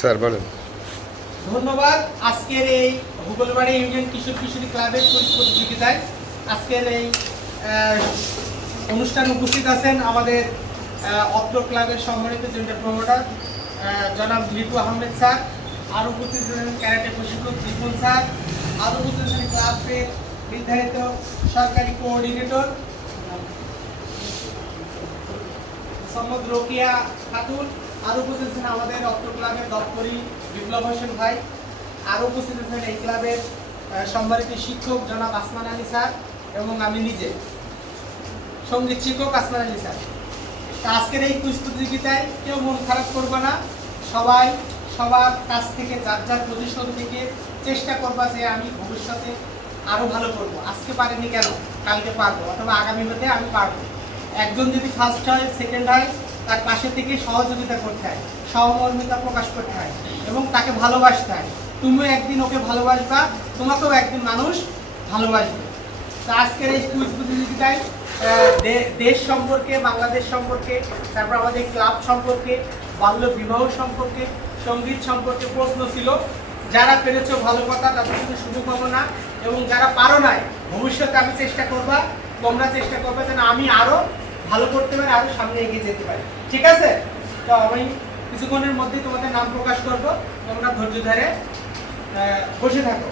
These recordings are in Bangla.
স্যার, বলেন। ধন্যবাদ। আজকের এই হুগলবাড়ি ইউনিয়ন কিশোর কিশোরী ক্লাবের প্রতিযোগিতায় আজকের এই অনুষ্ঠানে উপস্থিত আছেন আমাদের অত্র ক্লাবের সম্মানিত জেন্টার প্রমোটার জনাব লিটু আহমেদ স্যার, আর উপস্থিত আছেন ক্যারাটে প্রশিক্ষক দীপন স্যার, আর উপস্থিত আছেন ক্লাবের নির্ধারিত সরকারি কোঅর্ডিনেটর সম্মদ রোকিয়া খাতুন আর উপস্থিত আছেন আমাদের অত্র ক্লাবের দপ্তরি বিপ্লব হোসেন ভাই। আর উপস্থিত আছেন এই ক্লাবের সম্মানিত শিক্ষক জনাব আসমান আলী স্যার এবং আমি নিজে। সংগীত শিক্ষক আসমান আলী স্যার। আজকের এই কুইজ প্রতিযোগিতায় কেউ মন খারাপ করবে না। সবাই সবার কাছ থেকে, যার যার পজিশন থেকে চেষ্টা করবা যে আমি ভবিষ্যতে আরও ভালো করব। আজকে পারিনি কেন? কালকে পারব, অথবা আগামী হতে আমি পারব। একজন যদি ফার্স্ট হয় সেকেন্ড হয় তার পাশে থেকে সহযোগিতা করতে হয়, সহমর্মিতা প্রকাশ করতে হয় এবং তাকে ভালোবাসতে হয়। তুমিও একদিন ওকে ভালোবাসবা, তোমাকেও একদিন মানুষ ভালোবাসবে। তো আজকের এই কুইজ প্রতিযোগিতায় দেশ সম্পর্কে, বাংলাদেশ সম্পর্কে, তারপর আমাদের ক্লাব সম্পর্কে, বাল্য বিবাহ সম্পর্কে, সংগীত সম্পর্কে প্রশ্ন ছিল। যারা পেরেছ ভালো কথা, তাদের জন্য শুভকামনা। এবং যারা পারো নাই, ভবিষ্যতে আমি চেষ্টা করবা, তোমরা চেষ্টা করবে যেন আমি আরও ভালো করতে পারে, আরও সামনে এগিয়ে যেতে পারে। ঠিক আছে? তো আমি কিছুক্ষণের মধ্যেই তোমাদের নাম প্রকাশ করব। তোমরা ধৈর্য ধরে বসে থাকো।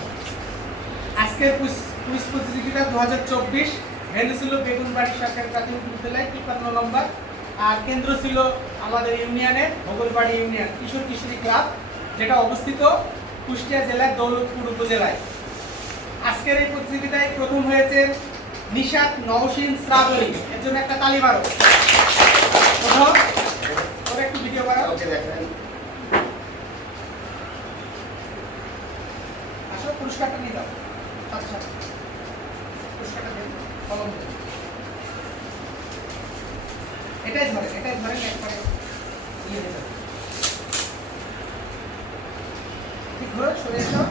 আজকের কুইজ প্রতিযোগিতা দু হাজার চব্বিশ। ভেন্যু ছিল বেগুনবাড়ি সরকারি প্রাথমিক বিদ্যালয়, তিপ্পান্ন নম্বর। আর কেন্দ্র ছিল আমাদের ইউনিয়নের ভোগলবাড়ি ইউনিয়ন, কিশোর কিশোরী ক্লাব, যেটা অবস্থিত কুষ্টিয়া জেলার দৌলতপুর উপজেলায়। আজকের এই প্রতিযোগিতায় প্রথম হয়েছে নিশাত নওশিন শ্রাবণী। এর জন্য একটা তালি মারো। ওর একটু ভিডিও বানাও আসো পুরস্কারটা নিয়ে যাও। সাথে সাথে পুরস্কারটা দেন। কলম এটাই ধরেন এটাই ধরেন একবারে ইয়ে ঠিক ধরে সরে এসো